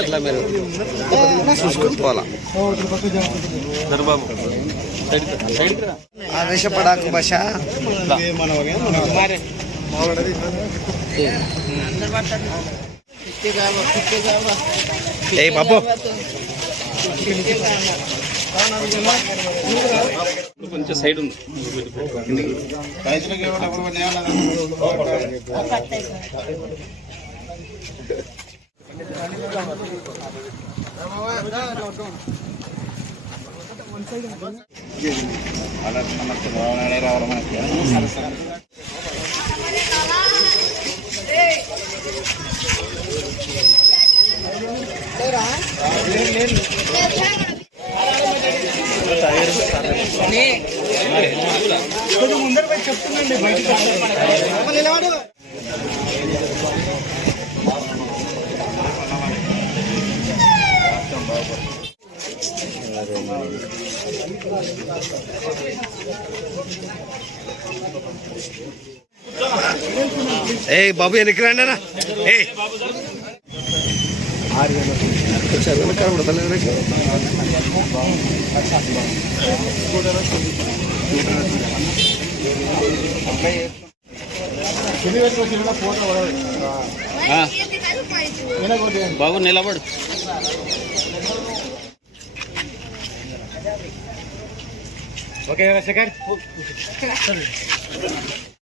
అట్లా మీరు చూసుకొని పోవాలా. ఆవేశపడాకు భాష. ఏ బాబు కొంచెం సైడ్ ఉంది. ముందర పోయి చెప్తుందండి బయటకు. ఏ బాబు వెనక్కి రండి అన్న. బాబు నిలబడు. ఓకే శేఖర్.